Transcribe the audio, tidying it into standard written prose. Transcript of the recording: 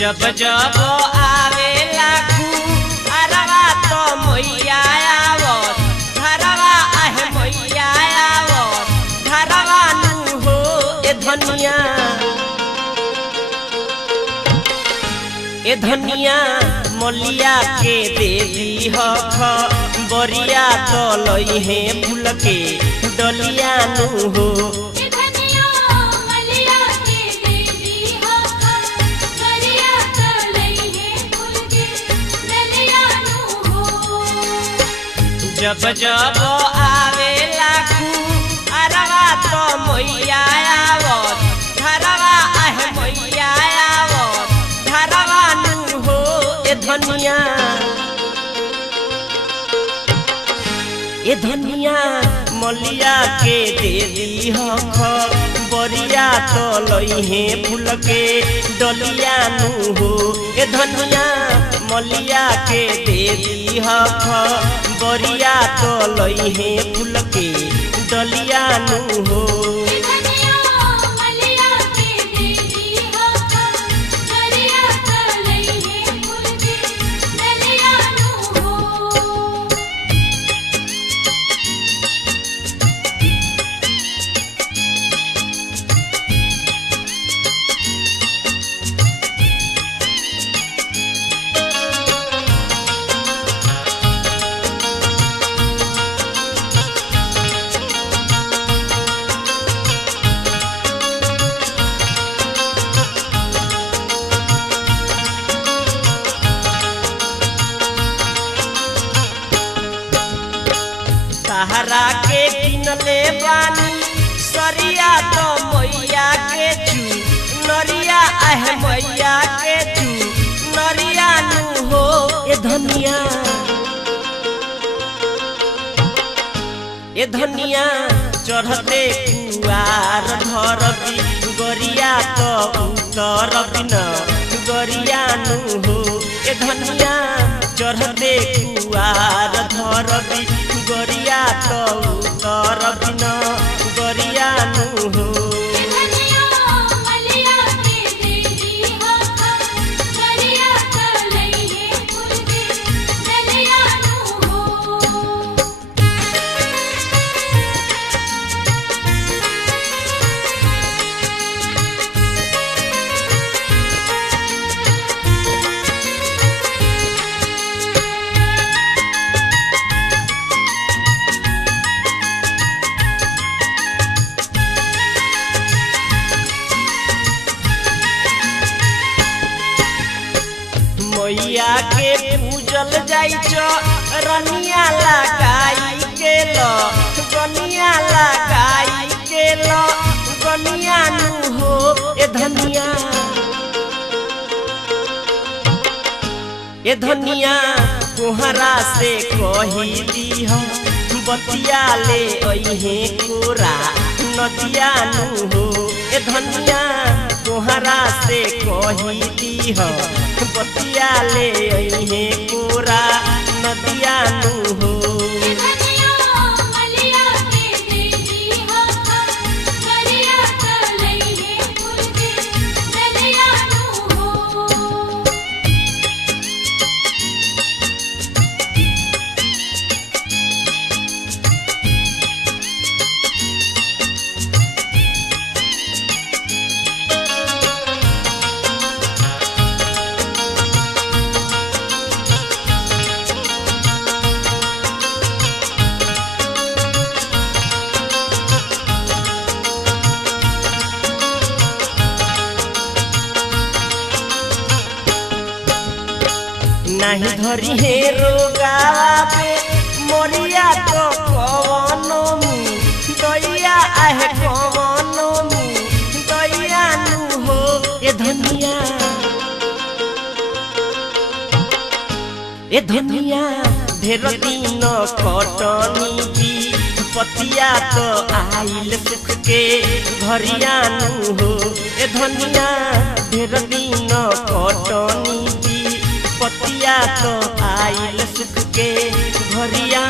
जब जब आवेला अरवा तो मैया आवत घरवा आहे मैया आवत घरवा नु हो ए धनिया मलिया के देवी हख बरिया तो लई है फूल के डलिया नु हो जब जब आवेला अरवा तो मैया आवत घरवा आहे मैया आवत घरवा नु हो ए धनिया मलिया के देवी हख बरिया तो लई है फूल के डलिया नु हो ए धनिया मलिया के देवी हख बरिया तो लई है फूल के डलिया नु हो सहारा के किनले बानी सरिया तो मैया के चू नरिया आहे मैया के चू नरिया नु हो ए धनिया चढ़ते कुआर धरबी गरिया तो उतर बिना गरिया नु हो ए धनिया चढ़ते कुआर धरबी गरिया तो उतर बिना गरिया नु हो मैया के पूजल जाई रनिया लगाई के लो गनिया लगाई के लो गनिया नु हो ए धनिया कोहरा से कही दी हो बतिया ले अइहे कोरा नदिया नु हो ए धनिया कोहरा से कही दी हो बतिया ले अइहे कोरा नदिया नु हो नहीं धरी है रोगावा पे मोरिया तो कवनो दैया आहे कवनो दैया नु हो ए धनिया ढेर दिन कटनी की पतिया तो आइल सुख के घरिया नु हो ए धनिया ढेर दिन कटनी पतिया तो आइल सुख के घरिया